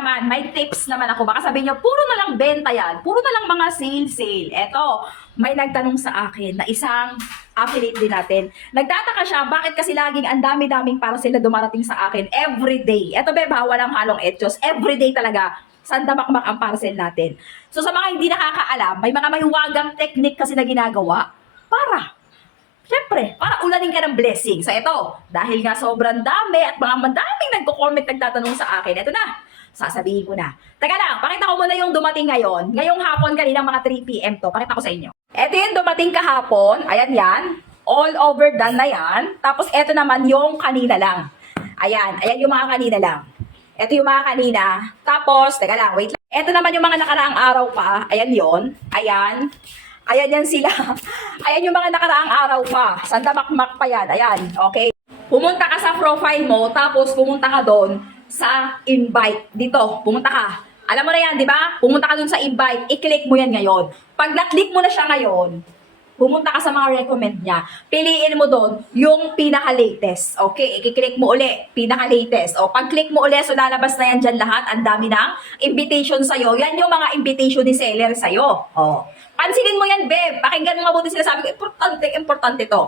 naman, may tips naman ako. Baka sabihin nyo, puro na lang benta yan. Puro na lang mga sale, sale. Eto, may nagtanong sa akin na isang affiliate din natin. Nagtataka siya, bakit kasi laging ang dami-daming parcel na dumarating sa akin every day. Eto, beba, walang halong etyos. Every day talaga, sandamakmak ang parcel natin. So sa mga hindi nakakaalam, may mga mahiwagang technique kasi na ginagawa para Siyempre, para ulanin ka ng blessing. So ito, dahil nga sobrang dami at mga madaming nagko-comment nagtatanong sa akin, ito na, sasabihin ko na. Teka lang, pakita ko muna yung dumating ngayon. Ngayong hapon, kanina mga 3pm to. Pakita ko sa inyo. Ito yung dumating kahapon. Ayan yan. All over done na yan. Tapos ito naman yung kanina lang. Ayan, ayan yung mga kanina lang. Ito yung mga kanina. Tapos, teka lang, wait lang. Ito naman yung mga nakaraang araw pa. Ayan yon. Ayan. Ayan yan sila. Ayan yung mga nakaraang araw pa. Sandamakmak pa yan. Ayan. Okay. Pumunta ka sa profile mo, tapos pumunta ka doon sa invite. Dito, pumunta ka. Alam mo na yan, di ba? Pumunta ka doon sa invite, i-click mo yan ngayon. Pag na-click mo na siya ngayon, pumunta ka sa mga recommend niya. Piliin mo doon yung pinaka-latest. Okay, i-click mo uli, pinaka-latest. O, pag-click mo uli, so lalabas na yan dyan lahat. Ang dami ng invitation sa'yo. Yan yung mga invitation ni seller sa'yo. O, pansinin mo yan, Beb. Pakinggan mo mabuti sila. Sabi ko, importante, importante to.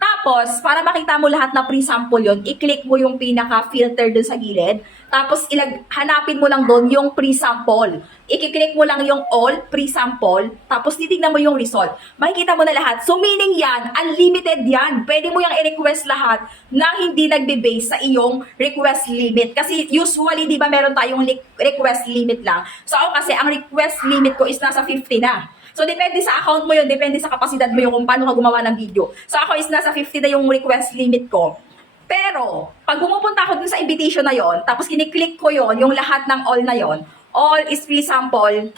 Tapos, para makita mo lahat na pre-sample yon, i-click mo yung pinaka-filter dun sa gilid. Tapos, ilag hanapin mo lang doon yung pre-sample. I-click mo lang yung all pre-sample. Tapos, titignan mo yung result. Makikita mo na lahat. So, meaning yan, unlimited yan. Pwede mo yung i-request lahat na hindi nagbe-base sa iyong request limit. Kasi usually, di ba, meron tayong request limit lang. So, ako kasi, ang request limit ko is nasa 50 na. So, depende sa account mo yun, depende sa kapasidad mo yun kung paano ka gumawa ng video. So, ako is nasa 50 na yung request limit ko. Pero, pag pumupunta ako dun sa invitation na yon, tapos kiniklik ko yon, yung lahat ng all na yon, all is free sample,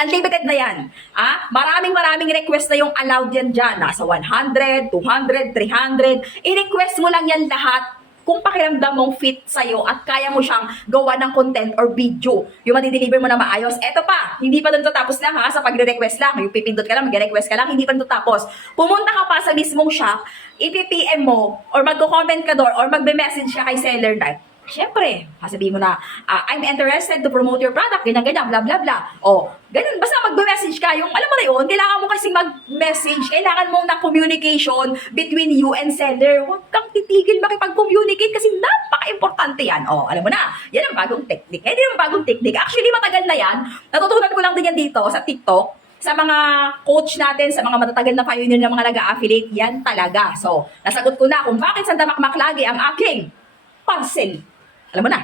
unlimited na yan. Ah, maraming maraming request na yung allowed yan dyan. Nasa 100, 200, 300. I-request mo lang yan lahat kung pakiramdam mong fit sa'yo at kaya mo siyang gawa ng content or video, yung madideliver mo na maayos. Eto pa, hindi pa doon tapos lang ha, sa pagre-request lang. Yung pipindot ka lang, mag-request ka lang, hindi pa doon tapos. Pumunta ka pa sa mismong shop, ipipm mo, or magko-comment ka doon, or magbe-message ka kay seller na, Siyempre, sasabihin mo na, ah, I'm interested to promote your product, ganyan, ganyan, bla, bla, bla. O, ganun, basta magbe-message ka, yung, alam mo na yun, kailangan mo kasing mag-message, kailangan mo ng communication between you and seller. Huwag kang titigil makipag-communicate kasi napaka-importante yan. O, alam mo na, yan ang bagong technique. Eh, di ang bagong technique. Actually, matagal na yan. Natutunan ko lang din yan dito sa TikTok sa mga coach natin, sa mga matatagal na pioneer ng mga nag-affiliate, yan talaga. So, nasagot ko na kung bakit sa damakmak lagi ang aking parcel. Alam mo na,